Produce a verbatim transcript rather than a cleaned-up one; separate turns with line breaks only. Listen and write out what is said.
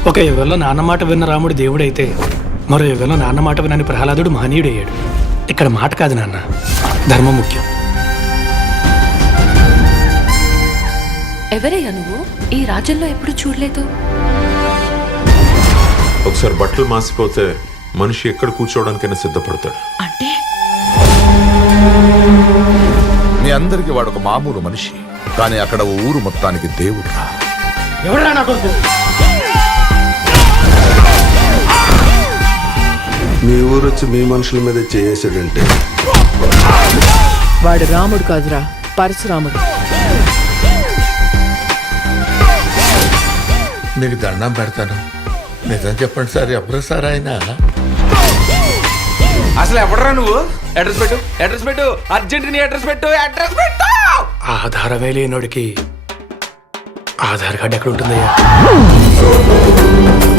ఒక యుగంలో నాన్న మాట విన్న రాముడు దేవుడైతే మరో యుగంలో నాన్న మాట వినని ప్రహ్లాదుడు మహనీయుడయ్యాడు. ఇక్కడ మాట కాదు నాన్న, ధర్మం ముఖ్యం.
ఎవరయ్యా నువ్వు? ఈ రాజ్యంలో ఎప్పుడు చూడలేదు.
ఒకసారి బట్టలు మాసిపోతే మనిషి ఎక్కడ కూర్చోవడానికైనా సిద్ధపడతాడు.
అంటే
మీ అందరికి వాడు ఒక మామూలు మనిషి, కానీ అక్కడ ఓ ఊరు మొత్తానికి దేవుడు.
ఎవరా నా కొడుకు?
మీ ఊరు వచ్చి మీ మనుషుల మీద చేసాడంటే
వాడు రాముడు కాదురా, పరశురాముడు.
మీకు దండం పెడతాను, నిజం చెప్పండి సార్, ఎవరు సార్ ఆయన?
అసలు ఎవడరా నువ్వు? అడ్రస్ పెట్టు, అడ్రస్ పెట్టు, అర్జెంట్ నీ అడ్రస్ పెట్టు, అడ్రస్ పెట్టు.
ఆధారమే లేనోడికి ఆధార్ కార్డు ఎక్కడ ఉంటుందయ్యా?